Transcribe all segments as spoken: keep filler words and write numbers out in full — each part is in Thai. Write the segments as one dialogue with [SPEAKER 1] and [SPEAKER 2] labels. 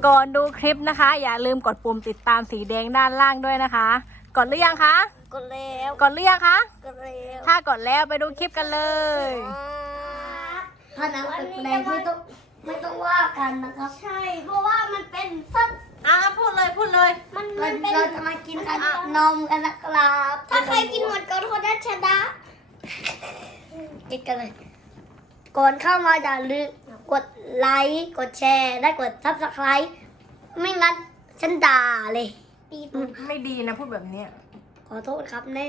[SPEAKER 1] ก่อนดูคลิปนะคะอย่าลืมกดปุ่มติดตามสีแดงด้านล่างด้วยนะคะกดหรือยังคะ
[SPEAKER 2] กดแล้ว
[SPEAKER 1] กดหรือยังคะ
[SPEAKER 2] กดแล้ว
[SPEAKER 1] ถ้ากดแล้วไปดูคลิปกันเลย
[SPEAKER 2] ถ้าน้ำแปลกๆไม่ต้องไม่ต้องว่ากันนะครับใช่เพราะว่ามันเป็นสัตว์
[SPEAKER 1] อ่ะพูดเลยพูดเลย
[SPEAKER 2] มันมันเป็นเราจะมากินกันนมกันนะครับถ้าใครกินหมดก่อนคนนั้นชนะกินกันเลยก่อนเข้ามาอย่าลืมกดไลค์กดแชร์และกดซับสไครต์ไม่งั้นฉันด่าเลย
[SPEAKER 1] ไม่ดีนะพูดแบบนี้
[SPEAKER 2] ขอโทษครับแน่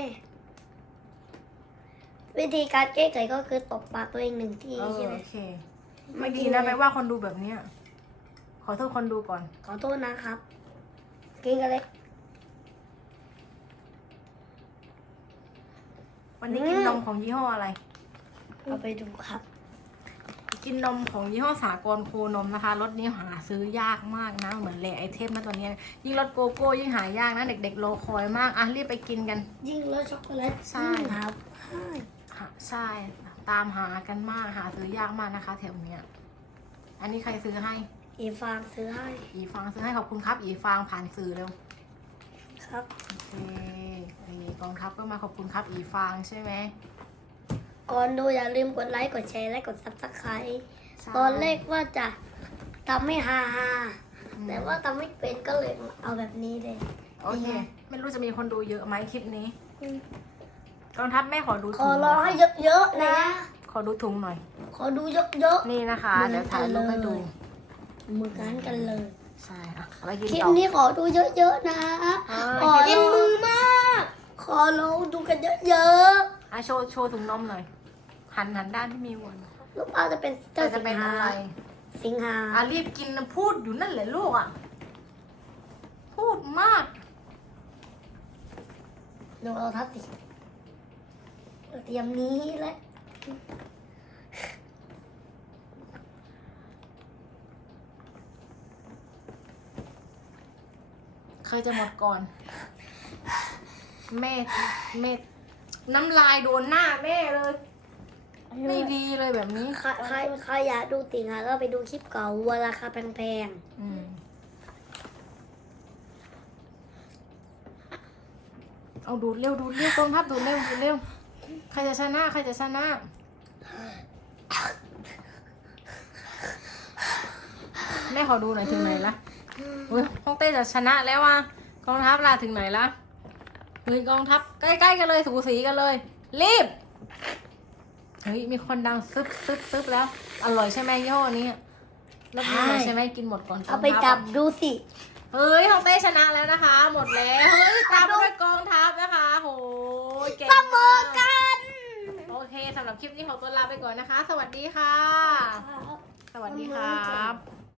[SPEAKER 2] วิธีการแก้ไขก็คือตบปากตัวเองหนึ่งทีใช่ไหม
[SPEAKER 1] โอเคไม่ดีนะไม่ว่าคนดูแบบนี้ขอโทษคนดูก่อน
[SPEAKER 2] ขอโทษนะครับกินกันเลย
[SPEAKER 1] วันนี้กินนมของยี่ห้ออะไร
[SPEAKER 2] เราไปดูครับ
[SPEAKER 1] กินนมของยี่ห้อสากลโคนมนะคะรสนี้หาซื้อยากมากนะเหมือนแหล่ไอเทมนะตัวนี้ยิ่งรสโกโก้ยิ่งหายากนะเด็กๆโลคอยมากอ่ะรีบไปกินกัน
[SPEAKER 2] ยิ่งรสช็อกโกแลต
[SPEAKER 1] ใช่
[SPEAKER 2] ครับ
[SPEAKER 1] ใช่ตามหากันมากหาซื้อยากมากนะคะแถวเนี้ยอันนี้ใครซื้อให้
[SPEAKER 2] อีฟางซื้อให้
[SPEAKER 1] อีฟางซื้อให้ขอบคุณครับอีฟางผ่านสื่อเร็ว
[SPEAKER 2] ครับ
[SPEAKER 1] โอเคกองทัพก็มาขอบคุณครับอีฟางใช่ไหม
[SPEAKER 2] ก่อนดูอย่าลืมกดไลค์กดแชร์และกดซับสไครต์ตอนแรกว่าจะทำให้ฮาฮาแต่ว่าทำไม่เป็นก็เลยเอาแบบนี้เลย
[SPEAKER 1] โอเคไม่รู้จะมีคนดูเยอะไหมคลิปนี้กองทัพแม่ขอดู
[SPEAKER 2] ขอร้องให้เยอะๆนะ
[SPEAKER 1] ขอดูถุงหน่อย
[SPEAKER 2] ขอดูเยอะ
[SPEAKER 1] ๆนี่นะคะเดี๋ยวถ่ายรูปให้ดู
[SPEAKER 2] เหมือนกันกันเลย
[SPEAKER 1] ใช่อ่ะไปกินต่อ
[SPEAKER 2] คลิปนี้ขอดูเยอะๆนะขอเต็มมือมากขอลองดูกันเยอะ
[SPEAKER 1] ๆอ่ะโชว์โชว์ถุงนมหน่อยหันหันด้านที่มีวน
[SPEAKER 2] ลูกป้าจะเป็นเจ้าสิงหาสิงหา
[SPEAKER 1] อ่ะรีบกินนะพูดอยู่นั่นแหละลูกอ่ะพูดมาก
[SPEAKER 2] ดูเอาทับสิเตรียมนี้แหละ
[SPEAKER 1] เคยจะหมดก่อนแม่แม่น้ำลายโดนหน้าแม่เลยไม่ดีเลยแบบนี้
[SPEAKER 2] ใครใครใครอยากดูติ่งอ่ะก็ไปดูคลิปเก่าวัวราคาแพง
[SPEAKER 1] ๆอืมเอาดูดเร็วดูดเร็วกองทัพดูดเร็วดูดเร็วใครจะชนะใครจะชนะแม่ขอดูหน่อยถึงไหนละอุ้ยฮ่องเต้จะชนะแล้วว่ะกองทัพล่ะถึงไหนละเฮ้ยกองทัพใกล้ๆกันเลยสูสีกันเลยรีบเฮ้ยมีคนดังซึบซึบซึบแล้วอร่อยใช่ไหมยี่ห้อนี้แล้วมีใช่ไหมกินหมดก่อน
[SPEAKER 2] เอาไปจับดูสิ
[SPEAKER 1] เฮ้ยฮ่องเต้ชนะแล้วนะคะหมดแล้วเฮ้ยตามด้วยกองทัพนะคะโหเก่งมากกันโอเคสำหรับคลิปนี้ขอตัวลาไปก่อนนะคะสวัสดีค่ะสวัสดีครับ